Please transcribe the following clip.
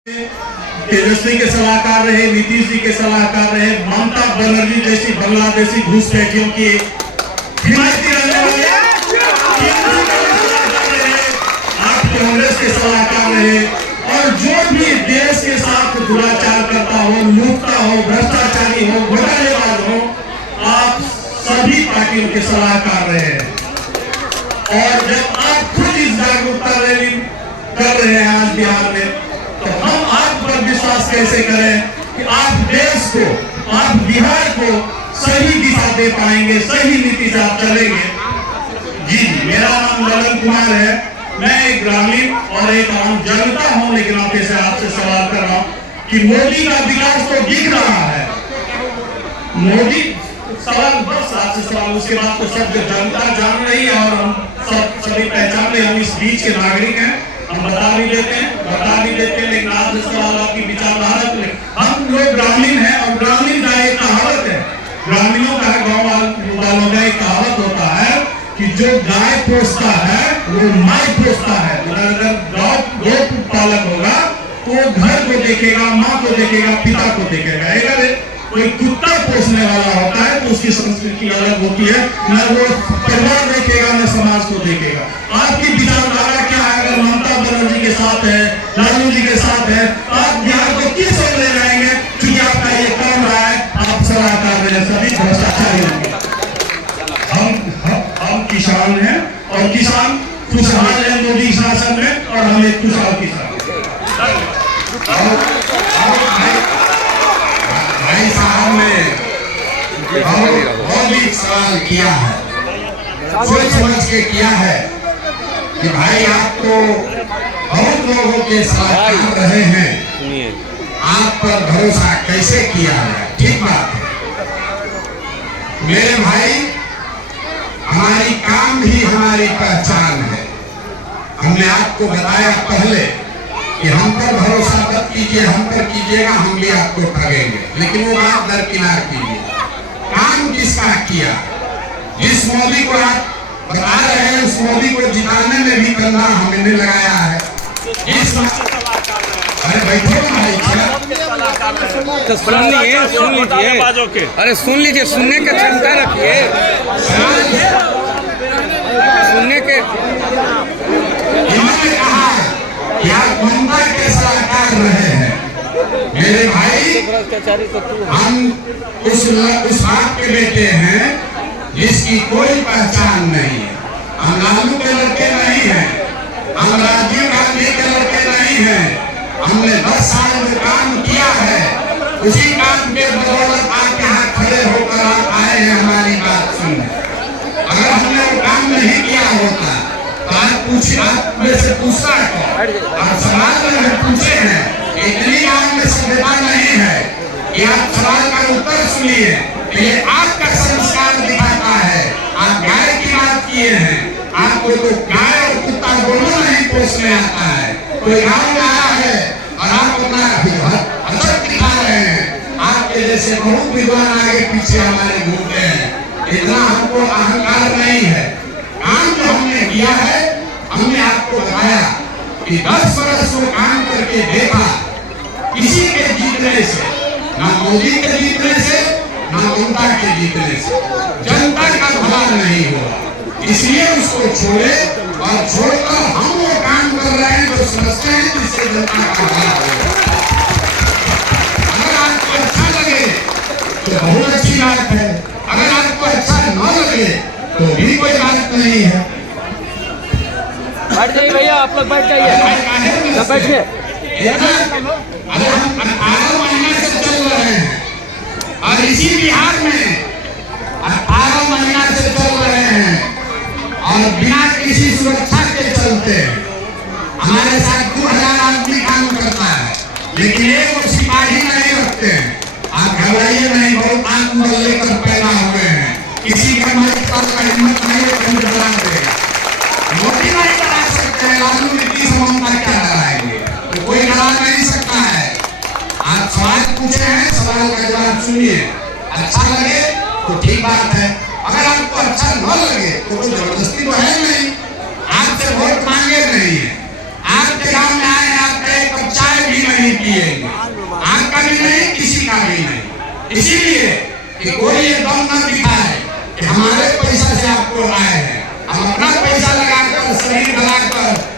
तेजस्वी के सलाहकार रहे, नीतीश जी के सलाहकार रहे, ममता बनर्जी जैसी बांग्लादेशी घुसपैठियों की हिमायती रहने वाले, आप कांग्रेस के सलाहकार रहे और जो भी देश के साथ दुराचार करता हो, लूटता हो, भ्रष्टाचारी हो, घोटालेबाज हो, आप सभी पार्टियों के सलाहकार रहे। और जब आप खुद इस जागरूकता रैली कर रहे हैं आज बिहार में, तो हम आप पर विश्वास कैसे करें कि आप देश को, आप बिहार को सही दिशा दे पाएंगे, सही नीति से आप चलेंगे। जी, मेरा नाम ललन कुमार है, मैं एक ग्रामीण और एक आम जनता हूं, लेकिन आपसे सवाल कर रहा हूं कि मोदी का विकास तो दिख रहा है। मोदी सवाल बस आपसे सवाल, उसके बाद तो सब जनता जान रही है और हम सभी पहचान रहे, हम इस बीच के नागरिक हैं, हम बता भी देते हैं, लेकिन आपसे सवाल आपकी विचारधारा के लिए। हम लोग ग्रामीण हैं और ग्रामीण का एक कहावत है, ग्रामीणों का, गाँव वालों का एक कहावत होता है कि जो गाय पोसता है वो माई पोसता है। अगर गौ पालक होगा तो वो घर को देखेगा, माँ को देखेगा, पिता को देखेगा। अगर कोई कुत्ता पोसने वाला होता है तो उसकी संस्कृति अलग होती है, न वो परिवार देखेगा न समाज को देखेगा। आपकी विचारधारा क्या है? अगर ममता बनर्जी के साथ है, लालू जी के साथ है, आप बिहार को किस ओर ले जाएंगे? क्योंकि आपका ये काम रहा है, आप सलाहकार रहे हैं, सभी भ्रष्टाचारी होंगे। हम किसान हैं और किसान खुशहाल है मोदी शासन में, और हम एक खुशहाल किसान। भाई साहब ने बहुत ही सवाल किया है, सोच समझ के किया है कि भाई आप तो बहुत लोगों के साथ रहे हैं, आप पर भरोसा कैसे किया है? ठीक बात है मेरे भाई, हमारी काम ही हमारी पहचान है। हमने आपको बताया पहले कि हम पर भरोसा मत कीजिए, हम पर कीजिएगा हम भी आपको ठगेंगे, लेकिन वो बात दरकिनार कीजिए। काम किसका किया? जिस मोदी को आप बता रहे हैं उस मोदी को जिताने में भी कंधा हमने लगाया है। अरे बैठो भाई, तो सुन लीजिए, अरे सुन लीजिए, सुनने का क्षमता रखिए, सुनने के। इन्होंने कहा कि आप ममता के सलाहकार रहे हैं। मेरे भाई, हम उस बाप के बेटे हैं जिसकी कोई पहचान नहीं है। हम लालू के लड़के नहीं हैं, हम राजीव गांधी के लड़के नहीं हैं। हमने 10 साल में काम किया है, उसी काम के बदौलत आपके यहाँ खड़े होकर आप आए हैं हमारी बात सुनने। अगर हमने वो काम नहीं किया होता तो आप में से पूछता है, और सवाल में हम पूछे हैं, इतनी गांव में सभ्यता नहीं है कि आप सवाल का उत्तर सुनिए। ये आपका संस्कार दिखाता है। आप गाय की बात किए हैं, आपको तो गाय और कुत्ता दोनों नहीं पोसने आता है। कोई गाँव में आया है और आप अपना असर दिखा रहे हैं। आपके जैसे बहुत विद्वान आगे पीछे हमारे घूमते हैं, इतना हमको अहंकार नहीं है। काम जो हमने किया है, हमने आपको बताया कि 10 वर्ष को काम करके देखा, किसी के जीतने से, ना मोदी के जीतने से, ना ममता के जीतने से जनता का भला नहीं हुआ। इसलिए उसको छोड़े और छोड़कर हम वो काम कर रहे हैं जो समझते हैं जिससे जनता का भला हो। अगर आपको अच्छा लगे तो बहुत अच्छी बात है, अगर आपको अच्छा न लगे तो भी कोई बात नहीं है। बैठ जाइए भैया, आप लोग बैठ जाइए, सब बैठिए। अरे हम 18 महीने से चल रहे हैं और इसी बिहार में 18 महीना से चल रहे हैं और बिना किसी सुरक्षा के चलते हैं। हमारे साथ 2000 आदमी काम करता है, लेकिन एक सिपाही नहीं रखते हैं। आप घबराइए नहीं, बहुत आत्मबल लेकर पैदा हुए हैं, किसी का हिम्मत नहीं है कि डरा देगा। मोदी नहीं डरा सकते हैं, लालू नीतीश ममता क्या डराएंगे? तो कोई डरा नहीं सकता है। आप सवाल पूछे हैं, सवाल का जवाब सुनिए। अच्छा लगे तो ठीक बात है, अगर आपको अच्छा न लगे तो कोई जबरदस्ती तो है नहीं, आपसे वोट मांगे नहीं है। आपके गांव में आए, आपका एक कप चाय भी नहीं पिएंगे, आपका भी नहीं, किसी का भी नहीं। इसीलिए कि कोई ये दम न दिखाए कि हमारे पैसा से आपको आए हैं। हम अपना पैसा लगाकर, शरीर लगाकर